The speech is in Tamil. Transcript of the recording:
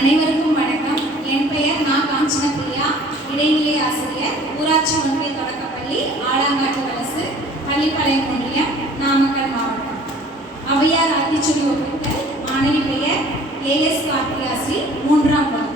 அனைவருக்கும் வணக்கம். என் பெயர் காஞ்சனப்பிரியா, இடைநிலை ஆசிரியர், ஊராட்சி ஒன்றிய தொடக்கப்பள்ளி, ஆலாங்காட்டு வலசு, பள்ளிப்பாளையம் ஒன்றியம், நாமக்கல் மாவட்டம். ஔவையார் ஆத்திச்சூடி ஒப்பித்தல். மாணவி பெயர் AS கார்த்திகாஸ்ரீ, 3ஆம் வகுப்பு.